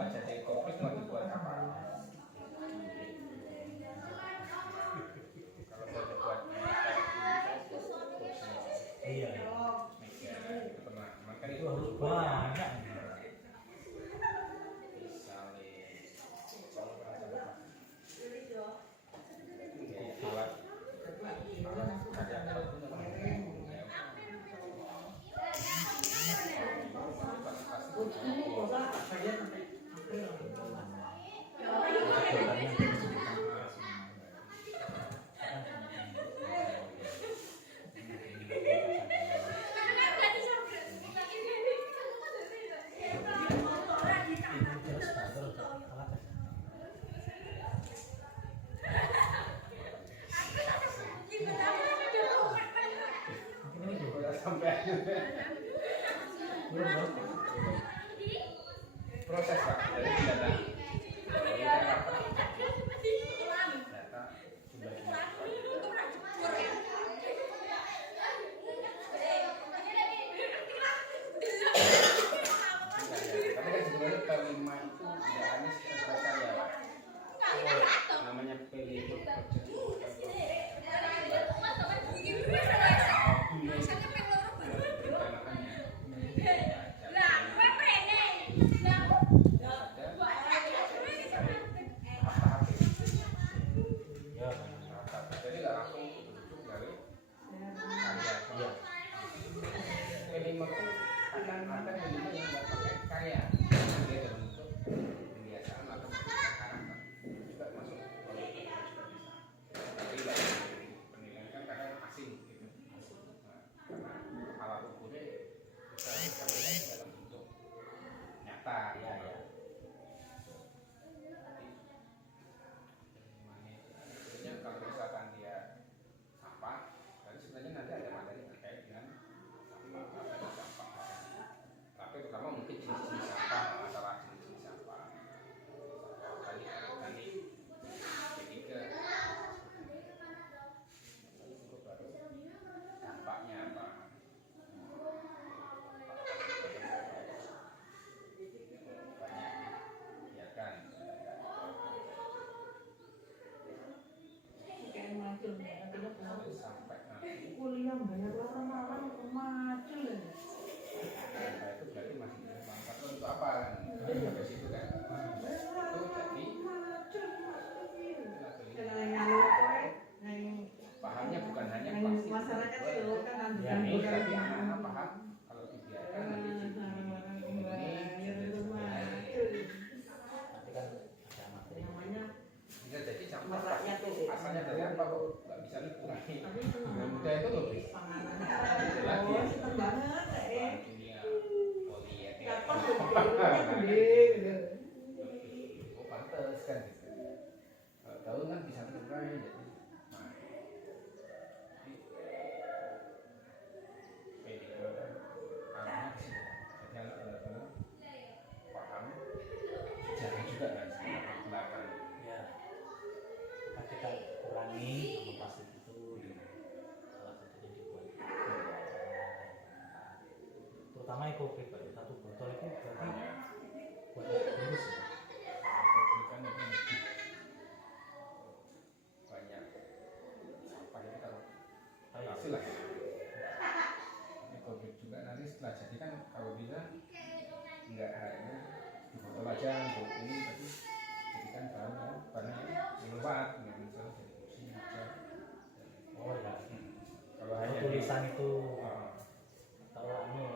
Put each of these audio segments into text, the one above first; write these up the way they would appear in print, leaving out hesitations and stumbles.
baca dari topik mau dibuat apa? Kalau saya buat iya itu pernah maka itu harus banyak proses Pak dari data kuliah bayar orang malam macul ya. Itu berarti masih bermanfaat untuk apa? Sampai situ kan. Itu jadi pahamnya bukan hanya pasti masyarakat itu kan ya, ini tapi anak-anak paham kalau dibiarkan nanti ini bisa jadi campak asalnya dari apa kok nggak bisa dikurangi yang muda itu loh lagi dunia oh pantes kan kalau tahu kan bisa dikurangi terutama ekobrik satu botol itu berarti buat bungkus ya. Kan itu banyak sampah itu kalau hasil lah ekobrik juga nanti setelah jadi kan kalau bisa nggak hanya di botol aja untuk ini tapi jadikan barang yang lewat nggak misalnya jadi kursi meja oh ya kalau hanya tulisan itu kalau kalau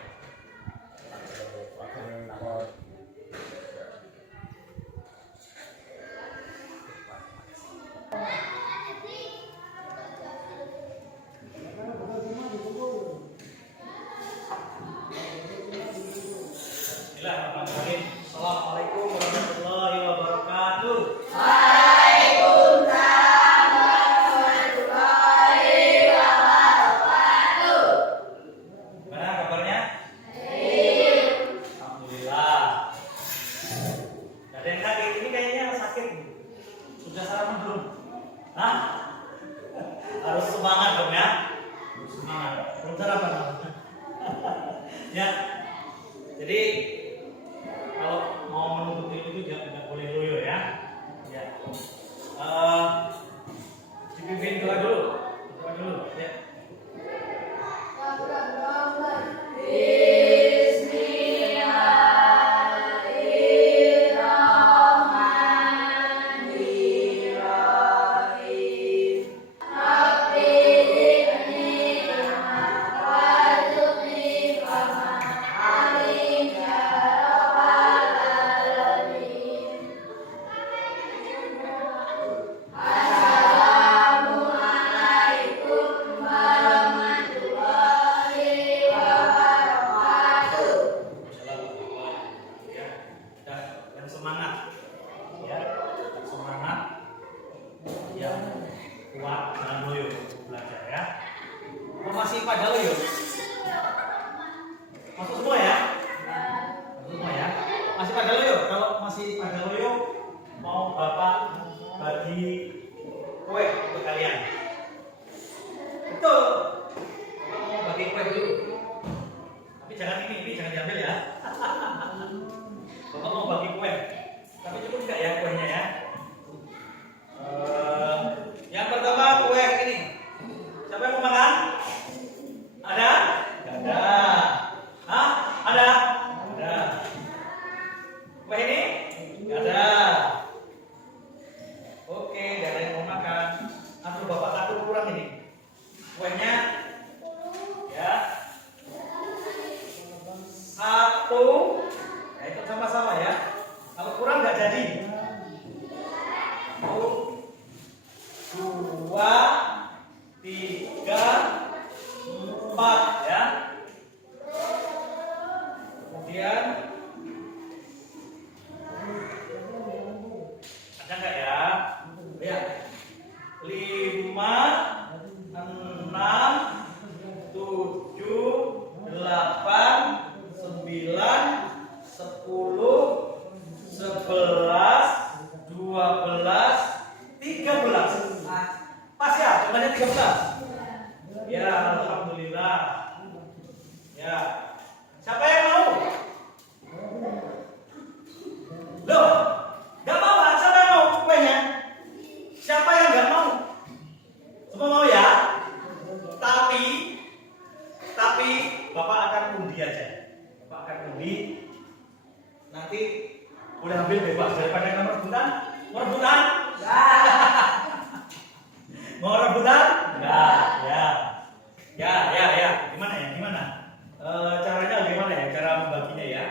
Sudah sarapan belum? Hah? Harus semangat dong ya. Harus semangat. Belum sarapan. Ya. Jadi kalau mau menuntut ilmu itu jangan boleh loyo ya. Ya. Dipimpin doa dulu. Doa dulu. Ya. Semangat ya, semangat yang kuat, jangan loyo belajar ya. Masih pada loyo? Masuk semua ya? Masuk semua ya? Masih pada loyo? Kalau masih pada loyo, mau Bapak bagi kue untuk kalian. Betul. Bapak mau bagi kue dulu. Tapi jangan ini jangan diambil ya. Bapak mau bagi kue, tapi cukup nggak ya kuenya ya? Yang pertama kue ini, siapa yang mau makan? Ada? Nggak ada. Hah? Ada? Ada. Kue ini? Nggak ada. Oke, nggak ada yang mau makan. Aduh, Bapak atur kurang ini. Kuenya, ya. 1. Nah, itu sama-sama ya. Kalau kurang nggak jadi. 2, 3, 4 ya. Kemudian ada nggak ya? Ya. 5, 6, 7, 8, 9, 10, 11, 12, 13. Pas ya, jumlahnya 13. Ya, alhamdulillah. Ya. Siapa yang mau? Loh, nggak mau kan? Siapa yang mau kuenya? Siapa yang nggak mau? Semua mau ya? Tapi Bapak akan undi aja. Bapak akan undi. Nanti boleh ambil bebas daripada yang rebutan. Mau rebutan? Mau rebutan? Enggak, ya. Gimana? Caranya bagaimana ya? Cara membaginya ya.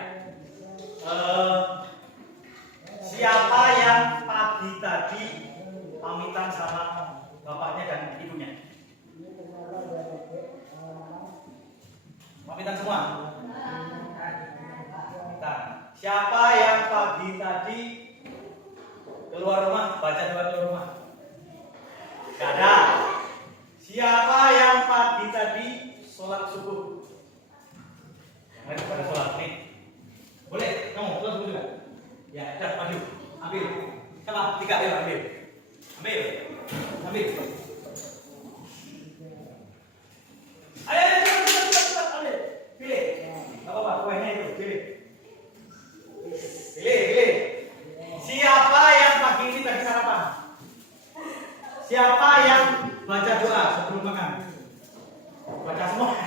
Siapa yang pagi tadi pamitan sama bapaknya dan ibunya? Pamitan semua? Pamitan. Siapa yang pagi tadi keluar rumah, baca doa keluar rumah? Gak ada. Siapa yang pagi tadi sholat subuh? Yang lain pada sholat nih. Boleh? Kamu sholat subuh juga? Ya, dah, maju. Ambil. Sama, 3, ayo ambil. Ambil. Ayo, cepat, ambil. Pilih. Gak apa-apa, kuenya itu, pilih. Siapa yang pagi ini tadi sarapan? Siapa yang baca doa sebelum makan? Baca semua.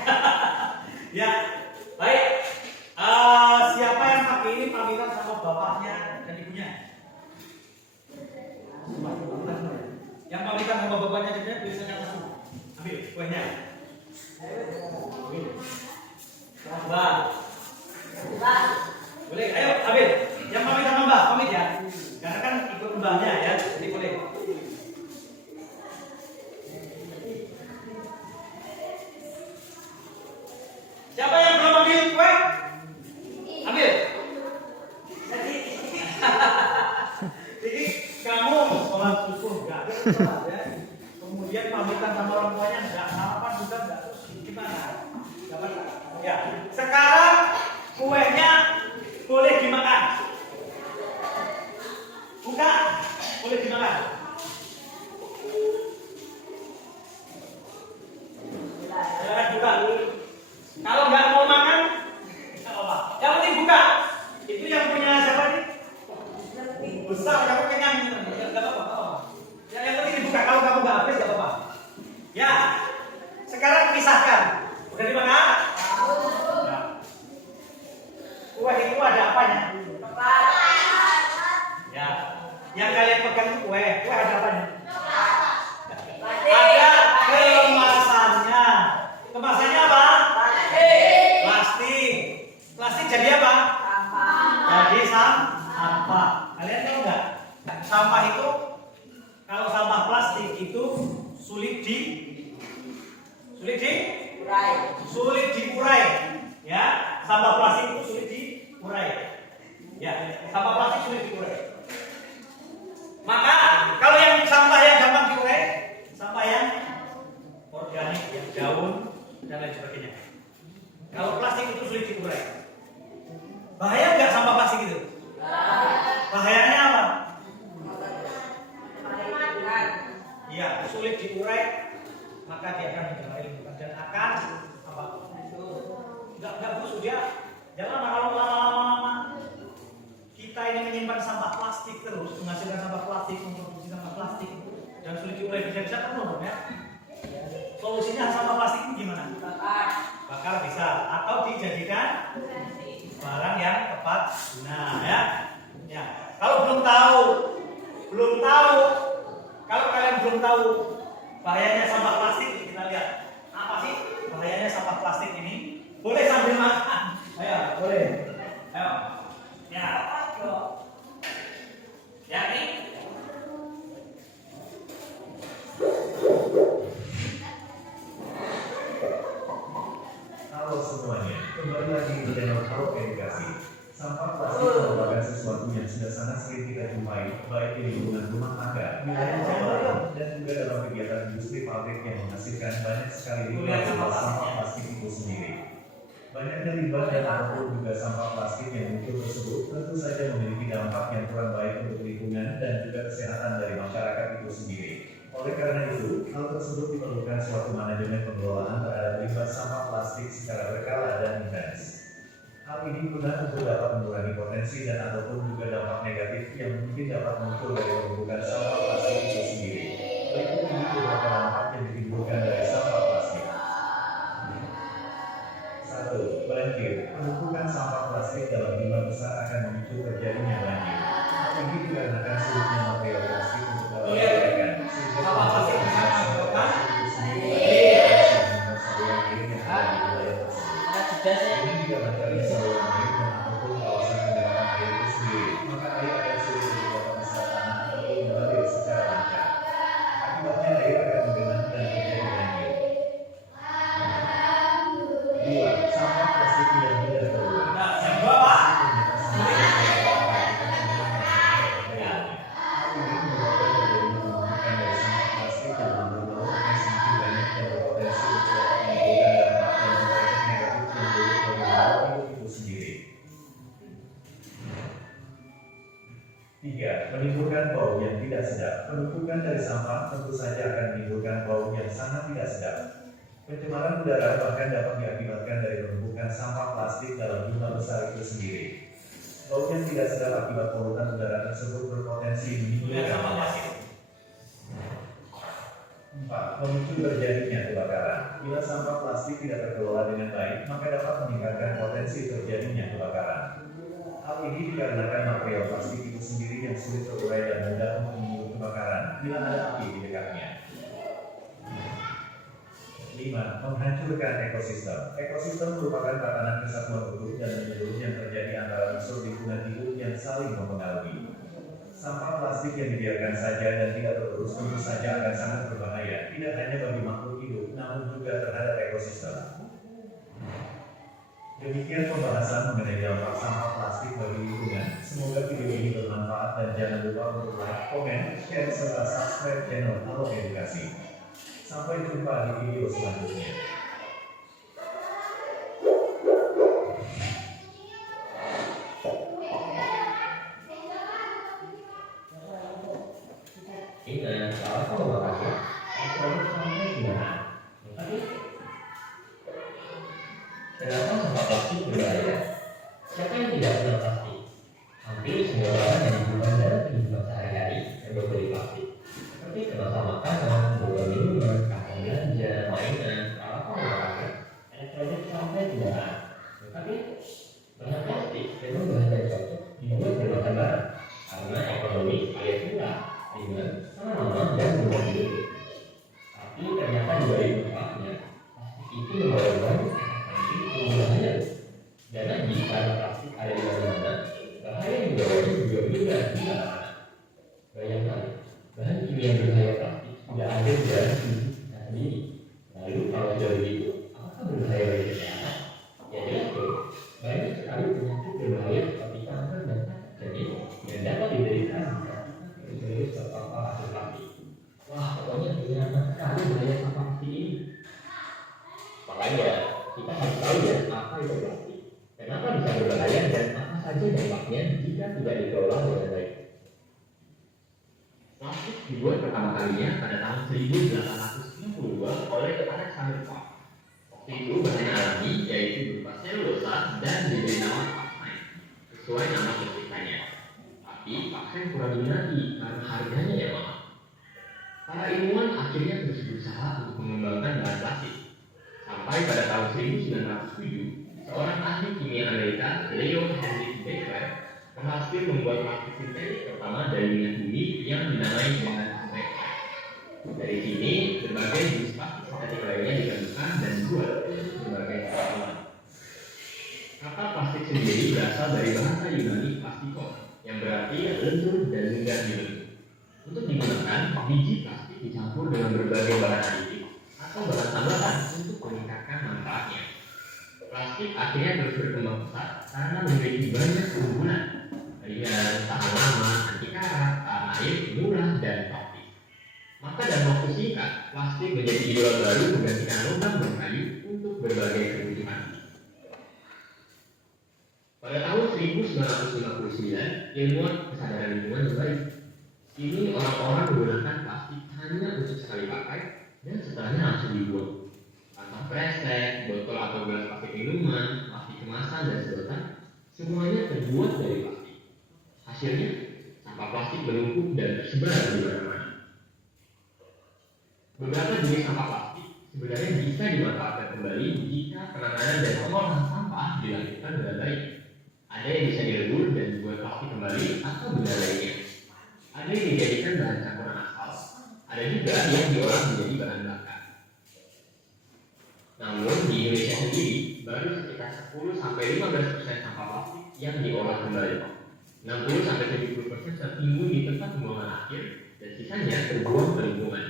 Ya, baik. Siapa yang pagi ini pamitan sama bapaknya dan ibunya? Yang pamitan sama bapaknya dan ibunya biasanya langsung ambil kuenya. Coba. Boleh, ayo ambil. Yang pamit sama Mbak, pamit ya. Karena kan ikut mbahnya ya, jadi boleh. Siapa yang belum ambil kue? Ambil. Jadi kamu sholat subuh enggak ada sholat ya. Kemudian pamitan sama orang tuanya enggak, sarapan juga enggak, terus gimana? Dapat? Ya. Sekarang kuenya boleh dimakan. Buka, boleh dimakan. kue ada apanya? Ada kemasannya. Kemasannya apa? Plastik. Plastik jadi apa? Jadi sampah. Kalian tahu nggak? Sampah itu, kalau sampah plastik itu sulit diurai. Ya, sampah plastik itu sulit diurai. Ya, sampah plastik sulit diurai. Maka kalau yang sampah yang gampang diurai, sampah yang organik, yang daun dan lain sebagainya. Kalau plastik itu sulit diurai. Bahaya nggak sampah plastik itu? Bahayanya apa? Iya, sulit diurai, maka dia akan mencemari lingkungan dan akan apa? Nggak busuk dia. Jangan kalau lama-lama kita ini menyimpan sampah plastik terus, menghasilkan sampah plastik, memproduksi sampah plastik dan sulit diurai bisa penuh ya. Solusinya sampah plastik itu gimana? Bakar bisa atau dijadikan barang yang tepat guna ya. Ya. Kalau belum tahu, kalau kalian belum tahu bahayanya sampah plastik, kita lihat apa sih bahayanya sampah plastik ini? Boleh sambil makan. Ayo, boleh. Ayo. Ya. Ya nih. Halo semuanya, kembali lagi di channel Halo Edukasi. Sampah plastik merupakan sesuatu yang sudah sangat sering kita jumpai, baik di lingkungan rumah tangga, wilayah perkotaan, dan juga dalam kegiatan industri pabrik yang menghasilkan banyak sekali limbah sampah plastik itu sendiri. Banyaknya limbah dan ataupun juga sampah plastik yang muncul tersebut tentu saja memiliki dampak yang kurang baik untuk lingkungan dan juga kesehatan dari masyarakat itu sendiri. Oleh karena itu, hal tersebut diperlukan suatu manajemen pengelolaan terhadap limbah sampah plastik secara berkala dan intens. Hal ini guna untuk dapat mengurangi potensi dan ataupun juga dampak negatif yang mungkin dapat muncul dari penumpukan sampah plastik itu sendiri. Berikut ini beberapa dampak yang ditimbulkan dari sampah plastik. 1. Banjir. Penumpukan sampah plastik dalam jumlah besar akan memicu terjadinya banjir. Hal ini dikarenakan sulitnya material plastik untuk dapat digunakan, sehingga Sampah plastik bisa menyebabkan ini dikarenakan saluran air dan ataupun kawasan genangan air itu sendiri, maka air akan sulit untuk dapat bisa tanah ataupun mengalir secara lancar. Akibatnya air akan menggenang dan terjadi banjir. 2. Sampah plastik tidak mudah terurai. Nah, yang kedua apa? Menimbulkan bau yang tidak sedap. Penumpukan dari sampah tentu saja akan menimbulkan bau yang sangat tidak sedap. Pencemaran udara bahkan dapat diakibatkan dari penumpukan sampah plastik dalam jumlah besar itu sendiri. Bau yang tidak sedap akibat polutan udara tersebut berpotensi menimbulkan sampah plastik. 4. Memicu terjadinya kebakaran. Bila sampah plastik tidak terkelola dengan baik, maka dapat meningkatkan potensi terjadinya kebakaran. Hal ini dikarenakan material plastik itu sendiri yang sulit terurai dan mudah untuk menimbulkan kebakaran bila ada api di dekatnya. 5. Menghancurkan ekosistem. Ekosistem merupakan tatanan kesatuan utuh dan menyeluruh yang terjadi antara unsur lingkungan hidup yang saling mempengaruhi. Sampah plastik yang dibiarkan saja dan tidak terurus tentu saja akan sangat berbahaya, tidak hanya bagi makhluk hidup, namun juga terhadap ekosistem. Demikian pembahasan mengenai dampak sampah plastik bagi lingkungan. Semoga video ini bermanfaat dan jangan lupa untuk like, komen, share, serta subscribe channel Halo Edukasi. Sampai jumpa di video selanjutnya. Ingat, kalau kamu bakal produk sampai gimana? Kenapa sampah plastik berbahaya? Siapa yang tidak kenal plastik? Hampir semua orang yang hidup dalam kehidupan sehari-hari berbeli plastik. Seperti kemasan makanan, botol minuman, kantong belanja, mainan, peralatan olahraga, elektronik sampai kendaraan. Tetapi bahan plastik memang bahan yang cocok dibuat berbagai barang karena ekonomi alias murah, di mana sama dan mudah dihidup. Tapi ternyata di balik manfaatnya, plastik itu membawa banyak konsekuensi penggunaannya. Dan lagi karena plastik ada di mana-mana, bahaya yang dibawanya juga mudah di mana-mana. Bayangkan, bahan kimia berbahaya plastik tidak ada di dalam tubuh kita sendiri. Lalu kalau jauh itu, apakah berbahaya bagi kesehatan? Ya jelas dong. Banyak sekali penyakit berbahaya seperti kanker dan penyakit yang dapat diderita jika kita terus terpapar asap plastik. Wah, pokoknya kelihatan sekali bahaya sampah plastik ini. Makanya kita harus tahu ya apa itu plastik, kenapa bisa berbahaya dan apa saja dampaknya jika tidak dikelola dengan baik. Plastik dibuat pertama kalinya pada tahun 1862 oleh Alexander Pope. Waktu itu bahan alami yaitu berupa selulosa dan diberi nama paksain sesuai nama penciptanya. Tapi paksain kurang diminati karena harganya yang mahal. Para ilmuwan akhirnya terus berusaha untuk mengembangkan bahan plastik. Sampai pada tahun 1907, seorang ahli kimia Amerika, Leo Henry Becker, berhasil membuat plastik sintetik pertama dari minyak bumi yang dinamai dengan backlight. Dari sini, berbagai jenis plastik sintetik lainnya ditemukan dan dibuat untuk berbagai keperluan. Kata plastik sendiri berasal dari bahasa Yunani plastikon, yang berarti lentur dan mudah dibentuk. Untuk digunakan, biji plastik dicampur dengan berbagai bahan aditif atau bahan tambahan untuk meningkatkan manfaatnya. Plastik akhirnya terus berkembang pesat karena memiliki banyak keunggulan, ringan, tahan lama, anti karat, tahan air, murah, dan praktis. Maka dalam waktu singkat, plastik menjadi idola baru menggantikan logam dan kayu untuk berbagai kebutuhan. Pada tahun 1959, ilmuwan kesadaran lingkungan membaik. Kini orang-orang menggunakan plastik hanya untuk sekali pakai dan setelahnya langsung dibuang. Kantong kresek, botol atau gelas plastik minuman, plastik kemasan dan sedotan, semuanya terbuat dari plastik. Hasilnya, sampah plastik menumpuk dan tersebar di mana-mana. Beberapa jenis sampah plastik sebenarnya bisa dimanfaatkan kembali jika penanganan dan pengolahan sampah dilakukan dengan baik. Ada yang bisa dilebur dan dibuat plastik kembali atau benda lainnya. Ada yang dijadikan bahan campuran aspal, ada juga yang diolah menjadi bahan bakar. Namun di Indonesia sendiri baru sekitar 10-15% sampah plastik yang diolah kembali. 60-70% tertimbun di tempat pembuangan akhir dan sisanya terbuang ke lingkungan.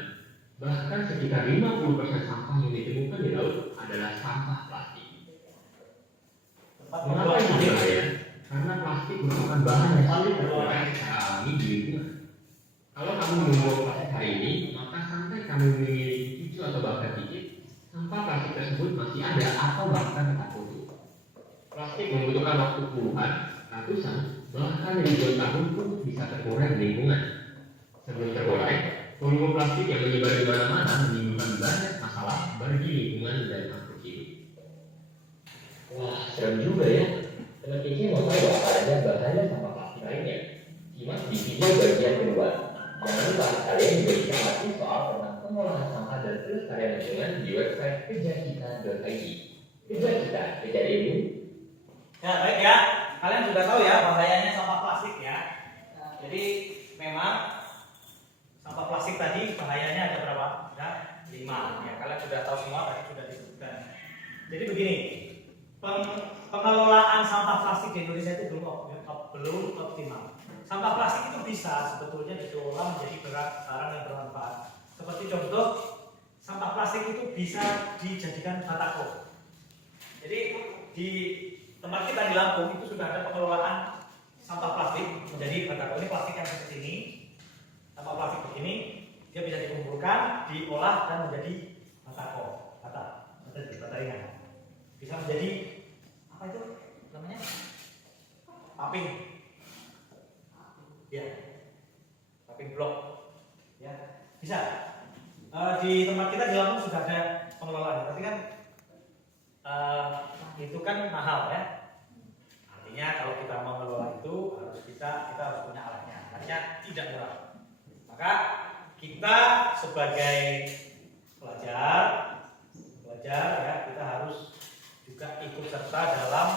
Bahkan sekitar 50% sampah yang ditemukan di laut adalah sampah plastik. Mengapa ini berbahaya? Karena plastik merupakan bahan yang sulit terurai secara alami di lingkungan. Kalau kamu membuang plastik hari ini, maka sampai kamu memiliki cucu atau bahkan cicit, sampah plastik tersebut masih ada atau bahkan tak utuh. Plastik membutuhkan waktu puluhan, ratusan, bahkan ribuan tahun untuk bisa terurai di lingkungan. Sebelum terurai, volume plastik yang menyebar di mana-mana menimbulkan banyak masalah bagi lingkungan dan makhluk hidup. Wah, serem juga ya. Teman-teman mau tahu apa aja bahaya sampah plastik lainnya? Simak di video bagian kedua. Jangan lupa kalian juga bisa ngasih soal tentang pengolahan sampah dan pelestarian lingkungan di website kejakita.id. Kejakita, kejar ilmu. Ya, baik ya. Kalian sudah tahu ya bahayanya sampah plastik ya. Jadi memang sampah plastik tadi bahayanya ada berapa? Ada 5. Ya, kalian sudah tahu semua tadi sudah disebutkan. Jadi begini, pengelolaan sampah plastik di Indonesia itu belum optimal. Sampah plastik itu bisa sebetulnya diolah menjadi barang yang bermanfaat. Seperti contoh, sampah plastik itu bisa dijadikan batako. Jadi di tempat kita di Lampung itu sudah ada pengelolaan sampah plastik menjadi batako. Ini plastik yang seperti ini, sampah plastik begini, dia bisa dikumpulkan, diolah dan menjadi batako, bata ringan. Bisa menjadi apa itu namanya? Paping. Ya, paping blok. Ya, bisa. Di tempat kita di Lampung sudah ada pengelolaan. Tapi kan itu kan mahal ya. Artinya kalau kita mau mengelola itu kita harus punya alatnya. Artinya tidak murah. Maka kita sebagai pelajar ya, kita harus juga ikut serta dalam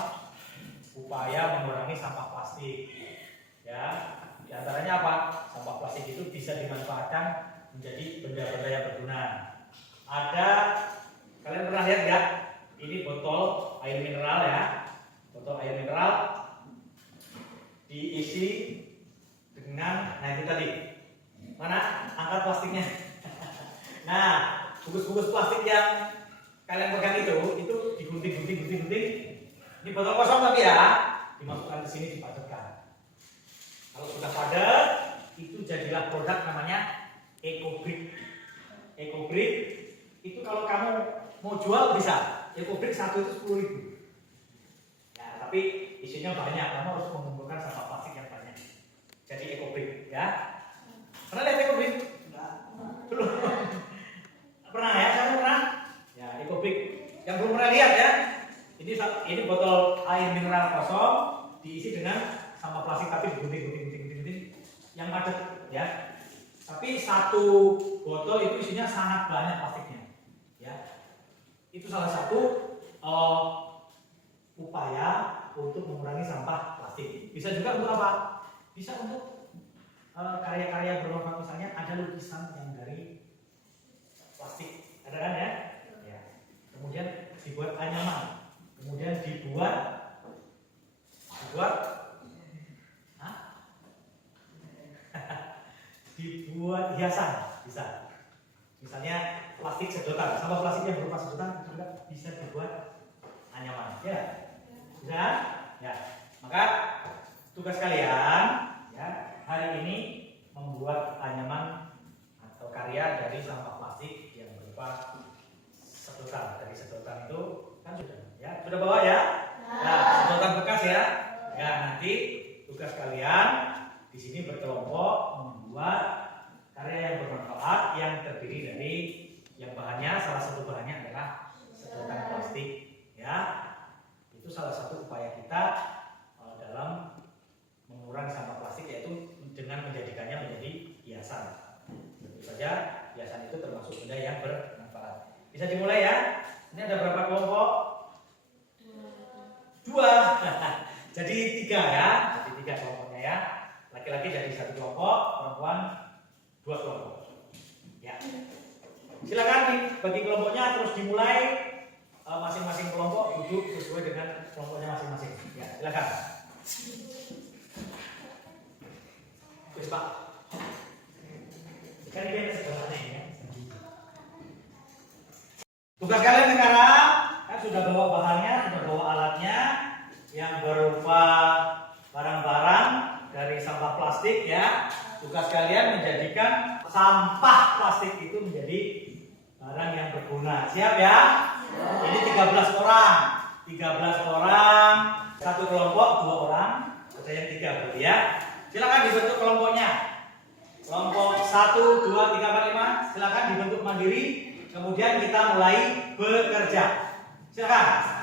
upaya mengurangi sampah plastik. Ya, di antaranya apa? Sampah plastik plastik itu bisa dimanfaatkan menjadi benda-benda yang berguna. Ada, kalian pernah lihat ya? Ini botol air mineral ya. Botol air mineral diisi dengan, nah itu tadi. Mana? Angkat plastiknya. Nah, bungkus-bungkus plastik yang kalian pegang itu digunting. Ini botol kosong tapi ya, dimasukkan ke sini, dipadatkan. Kalau sudah padat, itu jadilah produk namanya EcoBrick. EcoBrick itu kalau kamu mau jual bisa. EcoBrick satu itu 10.000. Ya, tapi isinya banyak. Kamu harus mengumpulkan sampah plastik yang banyak. Jadi EcoBrick ya. Pernah lihat EcoBrick? Belum. Pernah ya? Kamu pernah? Ya, EcoBrick. Yang belum pernah lihat ya. Ini botol air mineral kosong diisi dengan sampah plastik tapi digunting yang padat ya. Tapi satu botol itu isinya sangat banyak plastiknya ya. Itu salah satu upaya untuk mengurangi sampah plastik. Bisa juga untuk apa? Bisa untuk karya-karya bermanfaat, misalnya ada lukisan yang dari plastik, ada kan ya? Ya. Kemudian dibuat anyaman, kemudian dibuat dibuat hiasan bisa. Misalnya plastik sedotan, sampah plastik yang berupa sedotan itu juga bisa dibuat anyaman. Ya, bisa? Ya. Maka tugas kalian ya hari ini membuat anyaman atau karya dari sampah plastik yang berupa sedotan. Dari sedotan itu kan sudah bawa ya? Nah, sedotan bekas ya. Ya, nanti tugas kalian di sini berkelompok membuat karya yang bermanfaat yang terdiri dari yang bahannya, salah satu bahannya adalah sedotan plastik ya. Itu salah satu upaya kita dalam mengurangi sampah plastik, yaitu dengan menjadikannya menjadi hiasan. Tentu saja hiasan itu termasuk benda yang bermanfaat. Bisa dimulai ya. Ini ada berapa kelompok? 2. Jadi 3 ya. Jadi 3 kelompoknya ya. Laki-laki jadi 1 kelompok, perempuan 2 kelompok. Ya. Silakan bagi kelompoknya terus dimulai, masing-masing kelompok duduk sesuai dengan kelompoknya masing-masing. Ya, silakan. Terus Pak. Kan ini sederhana ya. Tugas kalian sekarang kan sudah bawa bahannya, sudah bawa alatnya yang berupa barang-barang dari sampah plastik ya. Tugas kalian menjadikan sampah plastik itu menjadi barang yang berguna. Siap ya? Ini 13 orang. 13 orang, 1 kelompok 2 orang, ada yang 3 berarti ya. Silakan dibentuk kelompoknya. Kelompok 1, 2, 3, 4, 5. Silakan dibentuk mandiri. Kemudian kita mulai bekerja. Silakan.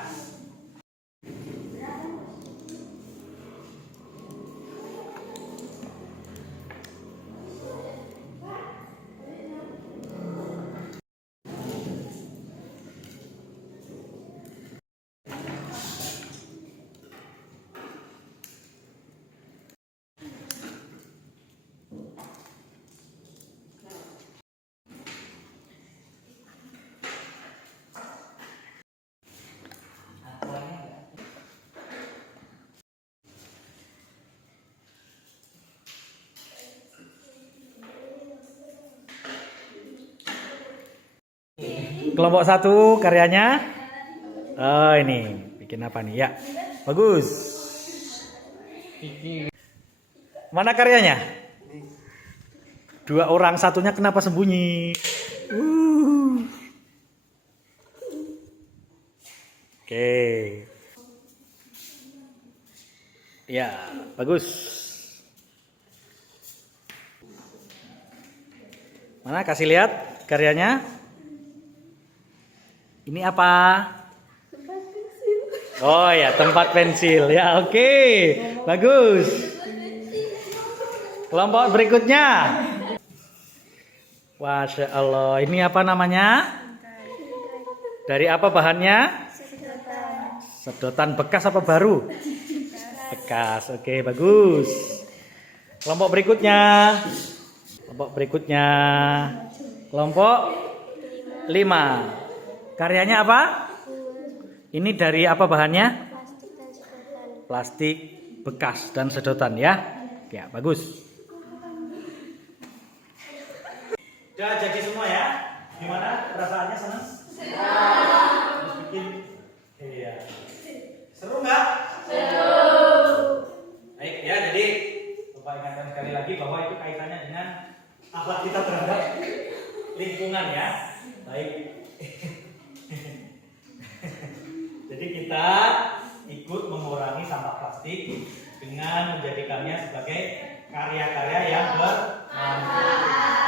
Kelompok 1 karyanya. Oh, ini bikin apa nih? Ya, bagus. Mana karyanya? 2 orang, satunya kenapa sembunyi? Oke. Ya, bagus. Mana kasih lihat karyanya? Ini apa? Tempat pensil. Oh ya, tempat pensil. Ya, oke. Bagus. Kelompok berikutnya. Masya Allah. Ini apa namanya? Dari apa bahannya? Sedotan bekas apa baru? Bekas. Oke, bagus. Kelompok berikutnya. Kelompok berikutnya kelompok 5. Karyanya apa? Ini dari apa bahannya? Plastik bekas dan sedotan ya. Ya, bagus. Udah jadi semua ya? Gimana perasaannya, senang? Terus bikin iya. Seru nggak? Baik ya, jadi Bapak ingatkan sekali lagi bahwa itu kaitannya dengan akhlak kita terhadap lingkungan ya. Baik. Jadi kita ikut mengurangi sampah plastik dengan menjadikannya sebagai karya-karya yang bermanfaat.